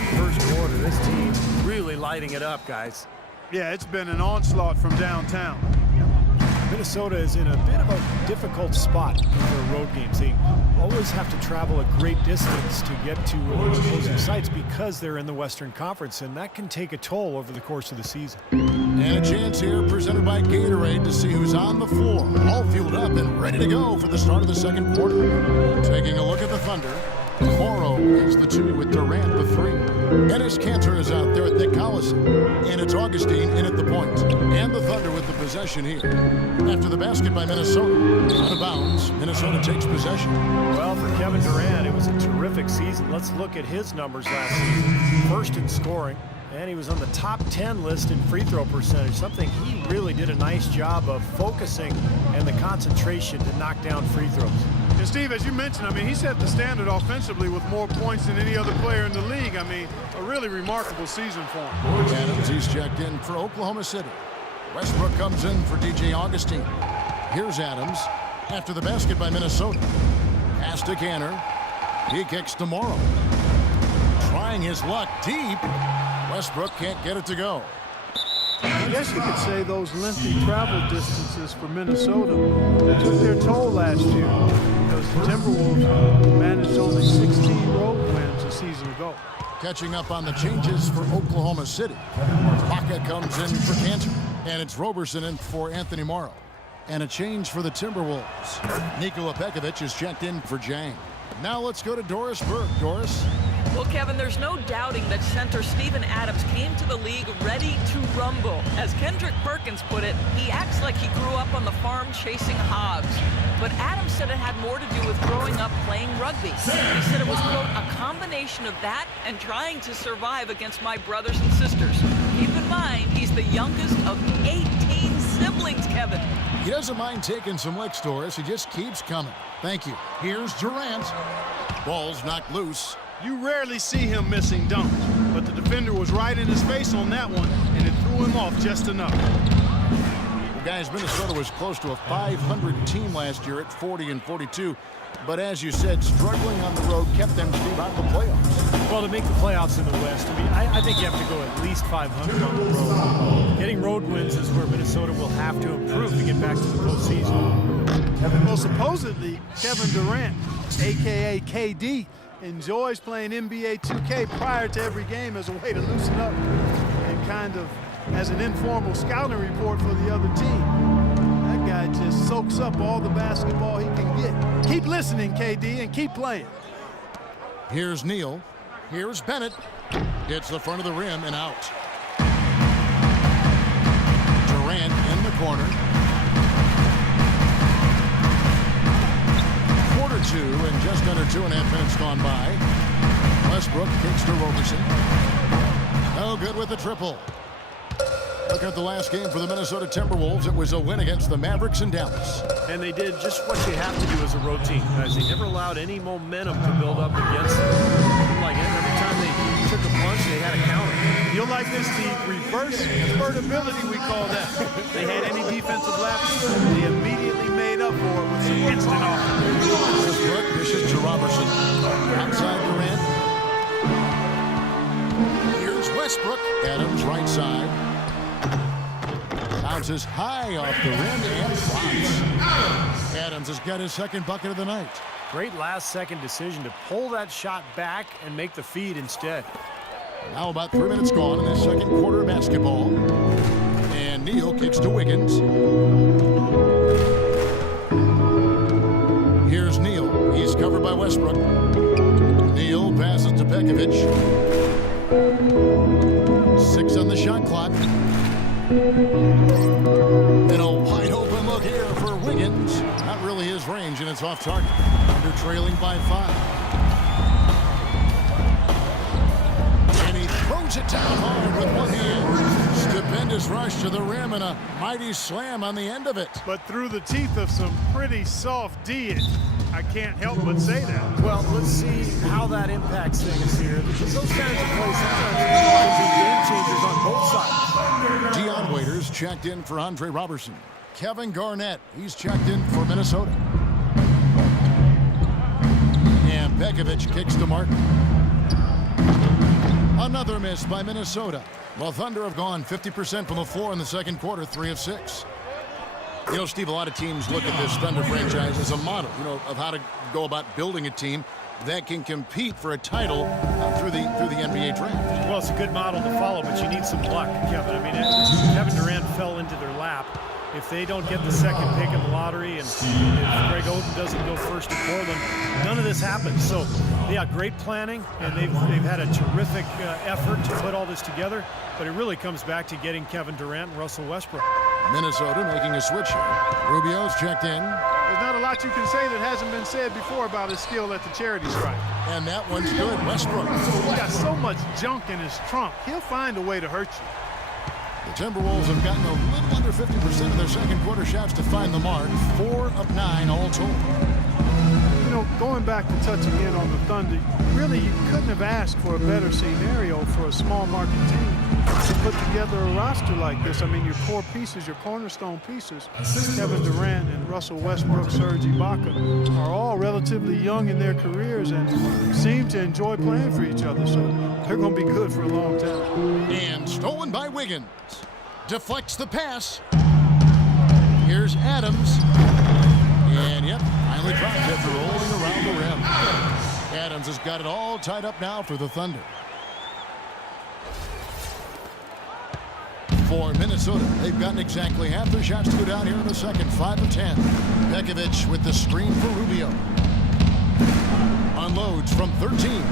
that first quarter. This team really lighting it up, guys. Yeah, it's been an onslaught from downtown. Minnesota is in a bit of a difficult spot for road games. They always have to travel a great distance to get to opposing sites because they're in the Western Conference, and that can take a toll over the course of the season. And a chance here presented by Gatorade to see who's on the floor, all fueled up and ready to go for the start of the second quarter. Taking a look at the Thunder. Morrow is the 2 with Durant the 3. Enes Kanter is out there at Nick Collison. And it's Augustine in at the point. And the Thunder with the possession here. After the basket by Minnesota. Out of bounds, Minnesota takes possession. Well, for Kevin Durant, it was a terrific season. Let's look at his numbers last season. First in scoring, and he was on the top 10 list in free throw percentage, something he really did a nice job of focusing and the concentration to knock down free throws. And Steve, as you mentioned, I mean, he set the standard offensively with more points than any other player in the league. I mean, a really remarkable season for him. Adams, he's checked in for Oklahoma City. Westbrook comes in for DJ Augustine. Here's Adams after the basket by Minnesota. Pass to Kanter. He kicks to Morrow. Trying his luck deep. Westbrook can't get it to go. I guess you could say those lengthy travel distances for Minnesota took their toll last year because the Timberwolves managed only 16 road wins a season ago. Catching up on the changes for Oklahoma City. Baca comes in for Kanter, and it's Roberson in for Anthony Morrow. And a change for the Timberwolves. Nikola Pekovic is checked in for Jang. Now let's go to Doris Burke. Doris? Well, Kevin, there's no doubting that center Steven Adams came to the league ready to rumble. As Kendrick Perkins put it, he acts like he grew up on the farm chasing hogs. But Adams said it had more to do with growing up playing rugby. He said it was, quote, a combination of that and trying to survive against my brothers and sisters. Keep in mind, he's the youngest of 18 siblings, Kevin. He doesn't mind taking some licks, Doris. He just keeps coming. Thank you. Here's Durant. Ball's knocked loose. You rarely see him missing dunks, but the defender was right in his face on that one, and it threw him off just enough. Well, guys, Minnesota was close to a 500 team last year at 40-42. But as you said, struggling on the road kept them out of the playoffs. Well, to make the playoffs in the West, I mean, I think you have to go at least 500 on the road. Getting road wins is where Minnesota will have to improve to get back to the postseason. Well, supposedly, Kevin Durant, a.k.a. KD, enjoys playing NBA 2K prior to every game as a way to loosen up and kind of as an informal scouting report for the other team. That guy just soaks up all the basketball he can get. Keep listening, KD, and keep playing. Here's Neal. Here's Bennett. Hits the front of the rim and out. Durant in the corner. Quarter 2 and just under 2.5 minutes gone by. Westbrook kicks to Roberson. No good with the triple. Look at the last game for the Minnesota Timberwolves. It was a win against the Mavericks in Dallas. And they did just what you have to do as a road team, guys. They never allowed any momentum to build up against them. Like every time they took a punch, they had a counter. You'll like this, Steve. Reverse convertibility, we call that. They had any defensive lapse, they immediately made up for it with some instant offense. Westbrook dishes to Roberson. Outside Durant. Here's Westbrook. Adams right side. Bounces high off the rim and drops. Adams has got his second bucket of the night. Great last-second decision to pull that shot back and make the feed instead. Now about 3 minutes gone in this second quarter of basketball. And Neal kicks to Wiggins. Here's Neal. He's covered by Westbrook. Neal passes to Pekovic. 6 on the shot clock. And a wide open look here for Wiggins. Not really his range, and it's off target. Under trailing by 5. And he throws it down hard with one hand. Stupendous rush to the rim and a mighty slam on the end of it. But through the teeth of some pretty soft D, I can't help but say that. Well, let's see how that impacts things here. Because those kinds of plays sometimes can be game changers on both sides. Dion Waiters checked in for Andre Roberson. Kevin Garnett, he's checked in for Minnesota. And Pekovic kicks to Martin. Another miss by Minnesota. The Thunder have gone 50% from the floor in the second quarter, 3 of 6. You know, Steve, a lot of teams look at this Thunder franchise as a model, of how to go about building a team that can compete for a title through the NBA draft. Well, it's a good model to follow, but you need some luck, Kevin. I mean, Kevin Durant fell into their lap. If they don't get the second pick in the lottery and if Greg Oden doesn't go first to Portland, none of this happens. So, yeah, great planning, and they've had a terrific effort to put all this together, but it really comes back to getting Kevin Durant and Russell Westbrook. Minnesota making a switch here. Rubio's checked in. There's not a lot you can say that hasn't been said before about his skill at the charity stripe. And that one's good. Westbrook. He's got so much junk in his trunk. He'll find a way to hurt you. The Timberwolves have gotten a little under 50% of their second quarter shots to find the mark. 4 of 9 all told. You know, going back to touching in on the Thunder, really you couldn't have asked for a better scenario for a small market team to put together a roster like this. I mean, your core pieces, your cornerstone pieces, Kevin Durant and Russell Westbrook, Serge Ibaka, are all relatively young in their careers and seem to enjoy playing for each other. So they're going to be good for a long time. And stolen by Wiggins. Deflects the pass. Here's Adams. And yep, finally dropped it, rolling around the rim. Adams has got it all tied up now for the Thunder. For Minnesota, they've gotten exactly half their shots to go down here in the second. 5 of 10. Pekovic with the screen for Rubio. Unloads from 13.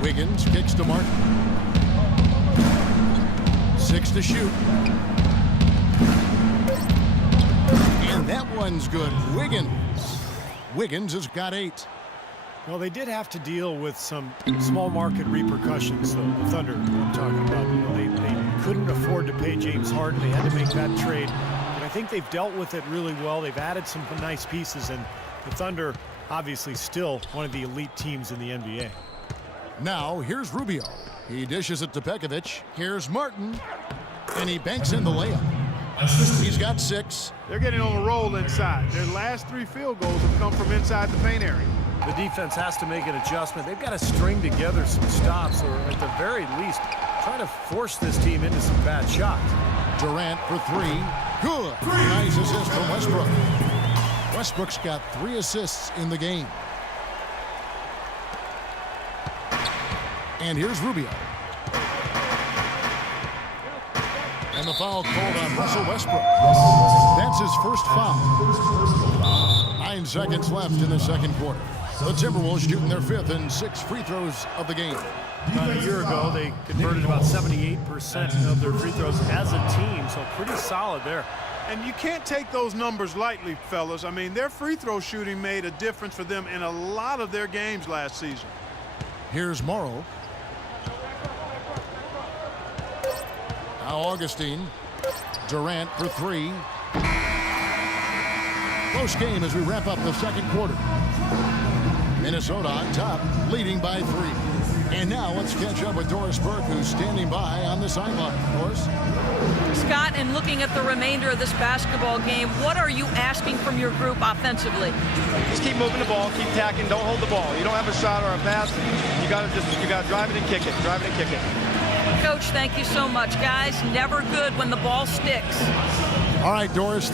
Wiggins kicks to Martin. 6 to shoot. And that one's good. Wiggins has got 8. Well, they did have to deal with some small market repercussions, though. The Thunder, I'm talking about. They couldn't afford to pay James Harden. They had to make that trade. And I think they've dealt with it really well. They've added some nice pieces, and the Thunder, obviously, still one of the elite teams in the NBA. Now, here's Rubio. He dishes it to Pekovic. Here's Martin. And he banks in the layup. He's got 6. They're getting on a roll inside. Their last 3 field goals have come from inside the paint area. The defense has to make an adjustment. They've got to string together some stops, or at the very least, try to force this team into some bad shots. Durant for 3. Good. Nice assist from Westbrook. Westbrook's got 3 assists in the game. And here's Rubio. And the foul called on Russell Westbrook. That's his first foul. 9 seconds left in the second quarter. The Timberwolves shooting their 5th and 6 free throws of the game. A year ago, they converted about 78% of their free throws as a team, so pretty solid there. And you can't take those numbers lightly, fellas. I mean, their free throw shooting made a difference for them in a lot of their games last season. Here's Morrow. Now Augustine. Durant for 3. Close game as we wrap up the second quarter. Minnesota on top, leading by 3. And now let's catch up with Doris Burke, who's standing by on the sideline. Doris? Scott, in looking at the remainder of this basketball game, what are you asking from your group offensively? Just keep moving the ball, keep tacking, don't hold the ball. You don't have a shot or a pass, you gotta drive it and kick it, drive it and kick it. Coach, thank you so much. Guys, never good when the ball sticks. All right, Doris.